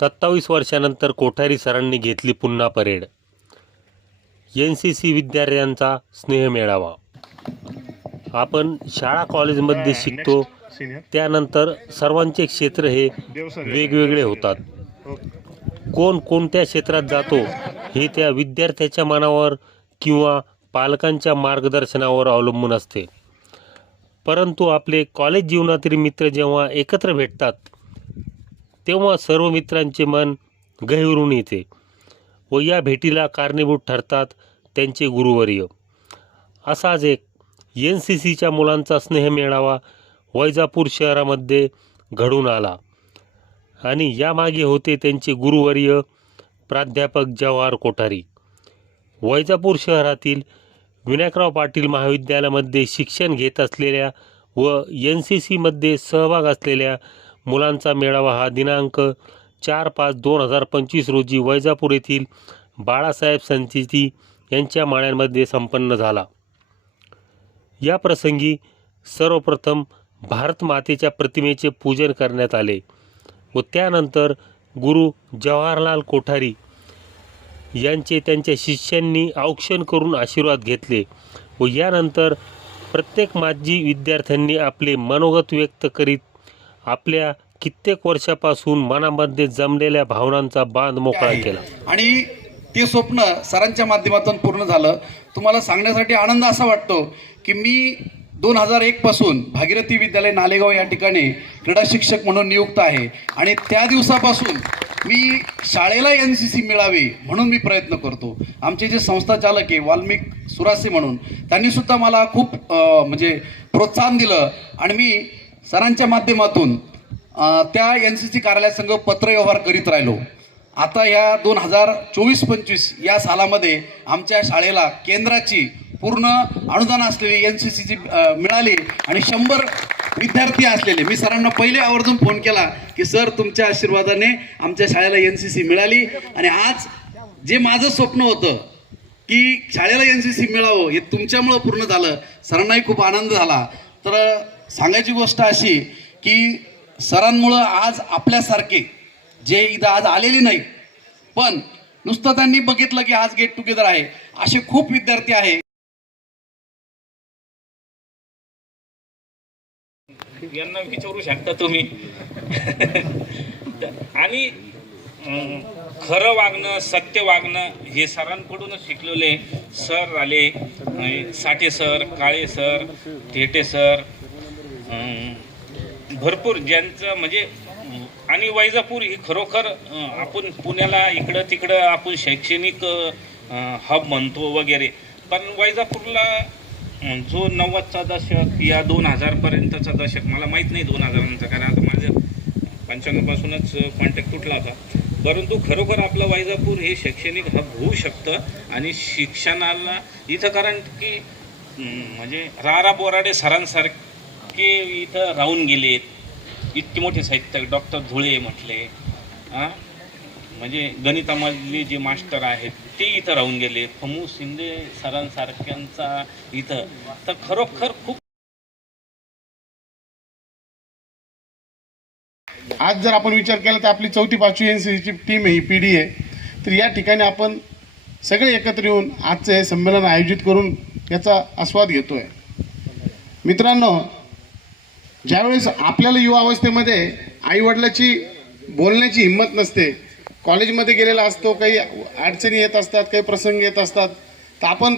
सत्तावीस वर्षानंतर कोठारी सरांनी घेतली पुन्हा परेड. एन सी सी विद्यार्थ्यांचा स्नेह मेळावा. आपण शाळा कॉलेजमध्ये शिकतो. त्यानंतर सर्वांचे क्षेत्र हे वेगवेगळे होतात. कोण कोणत्या क्षेत्रात जातो हे त्या विद्यार्थ्याच्या मनावर किंवा पालकांच्या मार्गदर्शनावर अवलंबून असते. परंतु आपले कॉलेज जीवनातील मित्र जेव्हा एकत्र भेटतात तेव्हा सर्व मित्रांचे मन गहिवरून येते व या भेटीला कारणीभूत ठरतात त्यांचे गुरुवर्य. असाच एक एन सी सीच्या मुलांचा स्नेह मिळावा वैजापूर शहरामध्ये घडून आला. आणि यामागे होते त्यांचे गुरुवर्य प्राध्यापक जवाहर कोठारी. वैजापूर शहरातील विनायकराव पाटील महाविद्यालयामध्ये शिक्षण घेत असलेल्या व एन सी सीमध्ये सहभाग असलेल्या मुलांचा मेळावा हा दिनांक चार पाच दोन हजार पंचवीस रोजी वैजापूर येथील बाळासाहेब संचिती यांच्या माळ्यांमध्ये संपन्न झाला. या प्रसंगी सर्वप्रथम भारत मातेच्या प्रतिमेचे पूजन करण्यात आले व त्यानंतर गुरु जवाहरलाल कोठारी यांचे त्यांच्या शिष्यांनी औक्षण करून आशीर्वाद घेतले व यानंतर प्रत्येक माजी विद्यार्थ्यांनी आपले मनोगत व्यक्त करीत आपल्या कित्येक वर्षापासून मनामध्ये जमलेल्या भावनांचा बांध मोकळा केला. आणि ते स्वप्न सरांच्या माध्यमातून पूर्ण झालं. तुम्हाला सांगण्यासाठी आनंद असा वाटतो की मी दोन हजार एक पासून भागीरथी विद्यालय नालेगाव या ठिकाणी क्रीडा शिक्षक म्हणून नियुक्त आहे. आणि त्या दिवसापासून मी शाळेला एन सी सी मिळावी म्हणून मी प्रयत्न करतो. आमचे जे संस्था चालक आहे वाल्मिक सुरासे म्हणून त्यांनी सुद्धा मला खूप म्हणजे प्रोत्साहन दिलं. आणि मी सरांच्या माध्यमातून त्या एन सी सी कार्यालयासंघ पत्रव्यवहार करीत राहिलो. आता या दोन हजार चोवीस पंचवीस या सालामध्ये आमच्या शाळेला केंद्राची पूर्ण अनुदान असलेली एन सी सीची मिळाली आणि शंभर विद्यार्थी असलेले. मी सरांना पहिले आवर्जून फोन केला की सर तुमच्या आशीर्वादाने आमच्या शाळेला एन सी सी मिळाली आणि आज जे माझं स्वप्न होतं की शाळेला एन सी सी मिळावं हे तुमच्यामुळं पूर्ण झालं. सरांनाही खूप आनंद झाला. तर सांगायची गोष्ट अशी की सरांमुळं आज आपल्यासारखे जे इथं आज आलेले नाही पण नुसतं त्यांनी बघितलं की आज गेट टुगेदर आहे असे खूप विद्यार्थी आहे. यांना विचारू शकता तुम्ही. आणि खरं वागणं सत्य वागणं हे सरांकडूनच शिकलेले सर आले Sathe sir Kale sir Thete sir भरपूर ज्यांचं म्हणजे आणि वैजापूर ही खरोखर आपण पुण्याला इकडं तिकडं आपण शैक्षणिक हब म्हणतो वगैरे. पण वैजापूरला जो नव्वदचा दशक या दोन हजारपर्यंतचा दशक मला माहीत नाही दोन हजारांचा कारण आता माझं पंच्याण्णवपासूनच कॉन्टॅक्ट तुटला होता. परंतु खरोखर आपलं वैजापूर हे शैक्षणिक हब होऊ शकतं आणि शिक्षणाला इथं कारण की म्हणजे रारा बोराडे सरांसारखे इथं राहून गेलेत. इतके मोठे साहित्य डॉक्टर धुळे म्हटले. हां? म्हणजे गणितामधले जे मास्टर आहेत ते इथं राहून गेले. फमू शिंदे सरांसारख्यांचा इथं. तर खरोखर खूप आज जर आपण विचार केला तर आपली चौथी पाचवी एन सी ची टीम आहे ही डी आहे. तर या ठिकाणी आपण सगळे एकत्र येऊन आजचं हे संमेलन आयोजित करून याचा आस्वाद घेतोय. मित्रांनो ज्यावेळेस आपल्याला युवा अवस्थेमध्ये आईवडिलाची बोलण्याची हिंमत नसते कॉलेजमध्ये गेलेला असतो काही अडचणी येत असतात काही प्रसंग येत असतात तर आपण